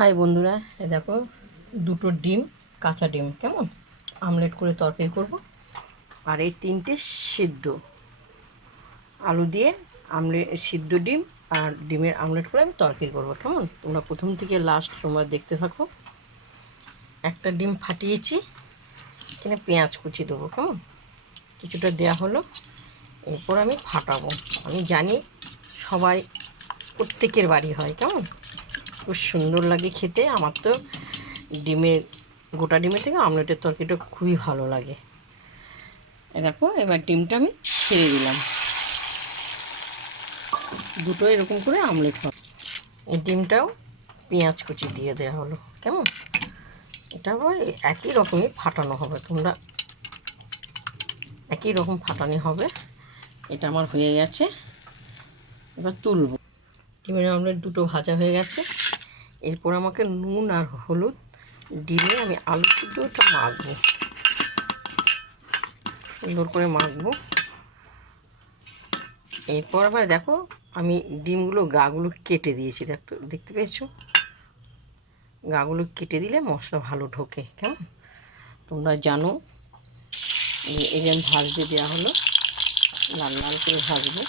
High বন্ধুরা, এ দেখো দুটো ডিম, কাঁচা ডিম কেমন আমলেট করে তরকারি করব। আর এই তিনটে সিদ্ধ আলু দিয়ে সিদ্ধ ডিম আর ডিমের আমলেট করে আমি তরকারি করব। কেমন তোমরা প্রথম থেকে লাস্ট তোমরা দেখতে থাকো। একটা ডিম ফাটিয়েছি, এখানে পেঁয়াজ কুচি দেবো, কেমন কিছুটা দেওয়া হলো। এরপর আমি ফাটাবো। আমি জানি সবাই প্রত্যেকের বাড়ি হয়, কেমন খুব সুন্দর লাগে খেতে। আমার তো ডিমের গোটা ডিমের থেকে আমলেটের তরকারিটা খুবই ভালো লাগে। দেখো এবার ডিমটা আমি ছেড়ে দিলাম, দুটো এরকম করে আমলেট হবে। এই ডিমটাও পেঁয়াজ কুচি দিয়ে দেওয়া হলো, কেমন এটা আবার একই রকমই ফাটানো হবে, তোমরা একই রকম ফাটানো হবে। এটা আমার হয়ে গেছে, এবার তুলব। ডিমের আমলেট দুটো ভাজা হয়ে গেছে। এরপর আমাকে নুন আর হলুদ ডিমে আমি আলু সিদ্ধটা মাখবো, সুন্দর করে মাখবো। এরপর আবার দেখো আমি ডিমগুলো গাগুলো কেটে দিয়েছি, দেখতে পেয়েছো? গাগুলো কেটে দিলে মশলা ভালো ঢোকে, কেমন তোমরা জানো। এই যে ভাজতে দেওয়া হলো, লাল লাল করে ভাজবো,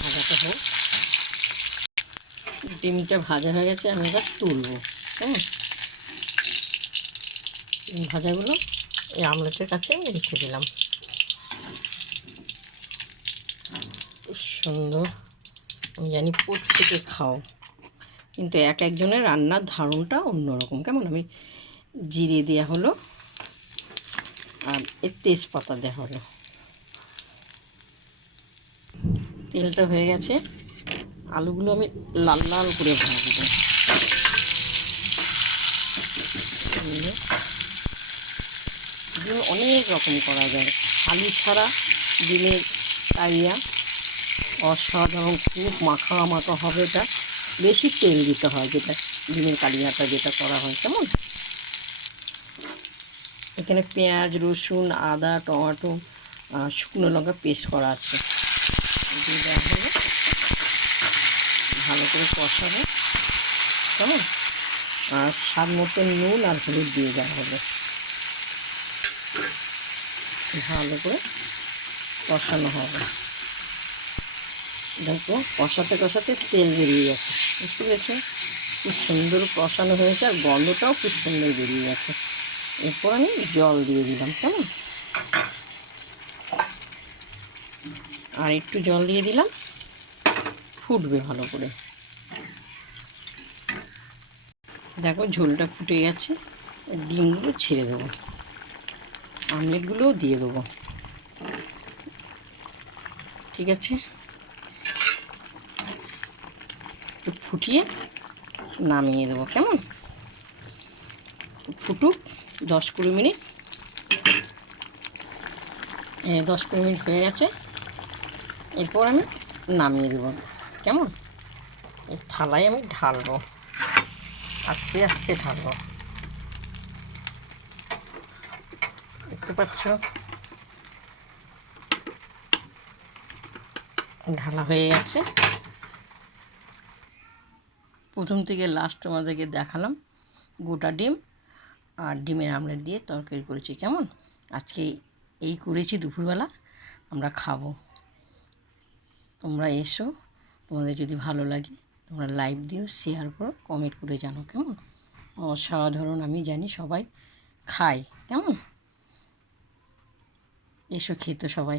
ভাজাটা হোক। ডিমটা ভাজা হয়ে গেছে, আমি এবার তুলবো। হ্যাঁ, ভাজাগুলো এই আমলেটের কাছে রেখে দিলাম। সুন্দর, আমি জানি প্রত্যেকে খাও, কিন্তু এক একজনের রান্নার ধারণটা অন্যরকম। কেমন আমি জিরে দেওয়া হলো আর এর তেজপাতা দেওয়া হলো। তেলটা হয়ে গেছে, আলুগুলো আমি লাল লাল করে ভাজবো। ডিম অনেক রকম করা যায়, আলু ছাড়া ডিমের কারিয়া অসাধারণ, খুব মাখা মাখা হবে। এটা বেশি তেল দিতে হয়, যেটা ডিমের কালিয়াটা যেটা করা হয়। কেমন এখানে পেঁয়াজ, রসুন, আদা, টমেটো, শুকনো লঙ্কা পেস্ট করা আছে, দিয়ে দেওয়া হলো। ভালো করে কষাবো, কেমন আর স্বাদ মতো নুন আর হলুদ দিয়ে দেওয়া হলো। ভালো করে কষানো হবে। দেখো কষাতে কষাতে তেল বেরিয়ে গেছে, বুঝতে পেরেছো? খুব সুন্দর কষানো হয়েছে আর গন্ধটাও খুব সুন্দর বেরিয়ে গেছে। এরপর আমি জল দিয়ে দিলাম, কেমন আর একটু জল দিয়ে দিলাম, ফুটবে ভালো করে। দেখো ঝোলটা ফুটে গেছে, ডিমগুলো ছেড়ে দেবো, আমলেটগুলোও দিয়ে দেবো। ঠিক আছে, ফুটিয়ে নামিয়ে দেবো। কেমন ফুটুক 10-20 মিনিট। 10-20 মিনিট হয়ে গেছে, এরপর আমি নামিয়ে দেবো। কেমন এই থালায় আমি ঢালবো, আস্তে আস্তে ঢালবো, দেখতে পাচ্ছ ঢালা হয়ে গেছে। প্রথম থেকে লাস্ট তোমাদেরকে দেখালাম গোটা ডিম আর ডিমের আমলেট দিয়ে তরকারি করেছি। কেমন আজকে এই করেছি, দুপুরবেলা আমরা খাবো। তোমরা এসো, তোমাদের যদি ভালো লাগে তোমরা লাইক দিও, শেয়ার করো, কমেন্ট করে জানো। কেমন অসাধারণ, আমি জানি সবাই খায়। কেমন এসো খেতে সবাই।